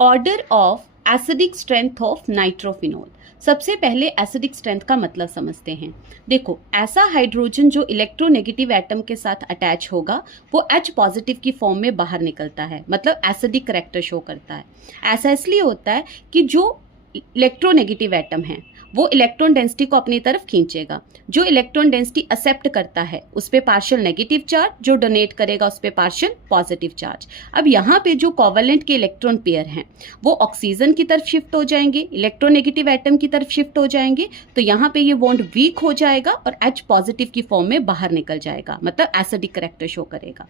Order of acidic strength of nitrophenol. सबसे पहले acidic strength का मतलब समझते हैं। देखो, ऐसा हाइड्रोजन जो इलेक्ट्रोनेगेटिव एटम के साथ अटैच होगा वो H पॉजिटिव की फॉर्म में बाहर निकलता है, मतलब एसिडिक करैक्टर शो करता है। ऐसा इसलिए होता है कि जो इलेक्ट्रोनेगेटिव एटम है वो इलेक्ट्रॉन डेंसिटी को अपनी तरफ खींचेगा। जो इलेक्ट्रॉन डेंसिटी एक्सेप्ट करता है उस पे पार्शियल नेगेटिव चार्ज, जो डोनेट करेगा उस पे पार्शियल पॉजिटिव चार्ज। अब यहाँ पे जो कोवेलेंट के इलेक्ट्रॉन पेयर हैं वो ऑक्सीजन की तरफ शिफ्ट हो जाएंगे, इलेक्ट्रोनेगेटिव एटम की तरफ शिफ्ट हो जाएंगे, तो यहाँ पे ये बॉन्ड वीक हो जाएगा और H पॉजिटिव की फॉर्म में बाहर निकल जाएगा, मतलब एसिडिक करैक्टर शो करेगा।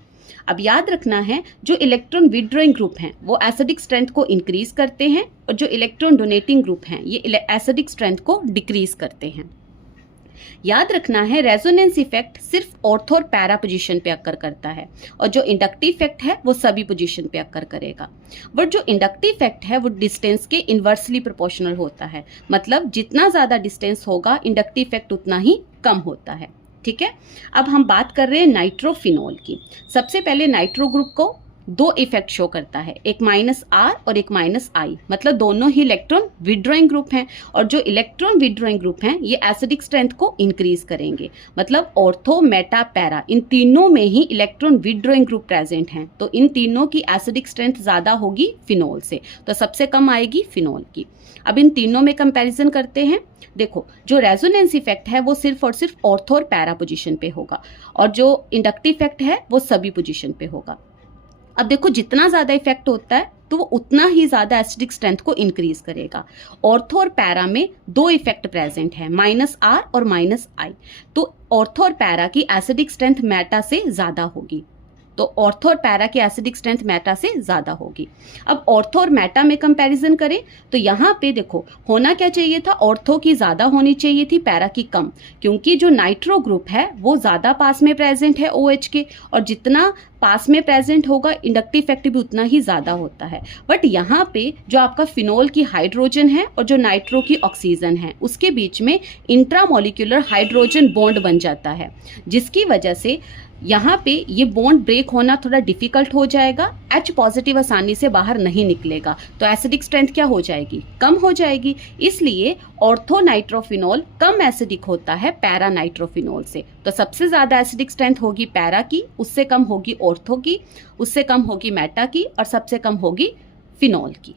अब याद रखना है, जो इलेक्ट्रॉन विड्रॉइंग ग्रुप हैं वो एसिडिक स्ट्रेंथ को इंक्रीज करते हैं और जो इलेक्ट्रॉन डोनेटिंग ग्रुप हैं ये एसिडिक स्ट्रेंथ को डिक्रीज करते हैं। याद रखना है, रेजोनेंस इफेक्ट सिर्फ ऑर्थो और पैरा पोजीशन पे अकर करता है और जो इंडक्टिव इफेक्ट है वो सभी पोजीशन पे अकर करेगा। बट जो इंडक्टिव इफेक्ट है वो डिस्टेंस के इन्वर्सली प्रोपोर्शनल होता है, मतलब जितना ज्यादा डिस्टेंस होगा इंडक्टिव इफेक्ट उतना ही कम होता है। ठीक है, अब हम बात कर रहे हैं नाइट्रोफिनॉल की। सबसे पहले नाइट्रो ग्रुप को दो इफेक्ट शो करता है, एक -R और एक -I, मतलब दोनों ही इलेक्ट्रॉन विड्रॉइंग ग्रुप हैं और जो इलेक्ट्रॉन विड्रॉइंग ग्रुप हैं ये एसिडिक स्ट्रेंथ को इंक्रीज करेंगे, मतलब ऑर्थो, मेटा, पैरा इन तीनों में ही इलेक्ट्रॉन विड्रॉइंग ग्रुप प्रेजेंट हैं, तो इन तीनों की एसिडिक स्ट्रेंथ ज्यादा होगी फिनॉल से, तो सबसे कम आएगी फिनॉल की। अब इन तीनों में कंपैरिजन करते हैं। देखो, जो रेजोनेंस इफेक्ट है वो सिर्फ और सिर्फ ऑर्थो और पैरा पोजीशन पे होगा और जो इंडक्टिव इफेक्ट है वो सभी पोजीशन पे होगा। अब देखो, जितना ज्यादा इफेक्ट होता है तो वो उतना ही ज्यादा एसिडिक स्ट्रेंथ को इंक्रीज करेगा। ऑर्थो और पैरा में दो इफेक्ट प्रेजेंट है, -R और -I, तो ऑर्थो और पैरा की एसिडिक स्ट्रेंथ मेटा से ज्यादा होगी, तो ऑर्थो और पैरा की एसिडिक स्ट्रेंथ मेटा से ज्यादा होगी। अब ऑर्थो और मेटा में कंपैरिजन करें तो यहाँ पे देखो, होना क्या चाहिए था, ऑर्थो की ज्यादा होनी चाहिए थी, पैरा की कम, क्योंकि जो नाइट्रो ग्रुप है वो ज्यादा पास में प्रेजेंट है OH के, और जितना पास में प्रेजेंट होगा इंडक्टिव इफेक्ट भी उतना ही ज्यादा होता है। बट यहाँ पे जो आपका फिनॉल की हाइड्रोजन है और जो नाइट्रो की ऑक्सीजन है उसके बीच में इंट्रामोलिक्यूलर हाइड्रोजन बॉन्ड बन जाता है, जिसकी वजह से यहाँ पे ये बॉन्ड ब्रेक होना थोड़ा डिफिकल्ट हो जाएगा, H पॉजिटिव आसानी से बाहर नहीं निकलेगा, तो एसिडिक स्ट्रेंथ क्या हो जाएगी, कम हो जाएगी। इसलिए ऑर्थो नाइट्रोफिनॉल कम एसिडिक होता है पैरा नाइट्रोफिनॉल से, तो सबसे ज्यादा एसिडिक स्ट्रेंथ होगी पैरा की, उससे कम होगी ऑर्थो की, उससे कम होगी मेटा की और सबसे कम होगी फिनॉल की।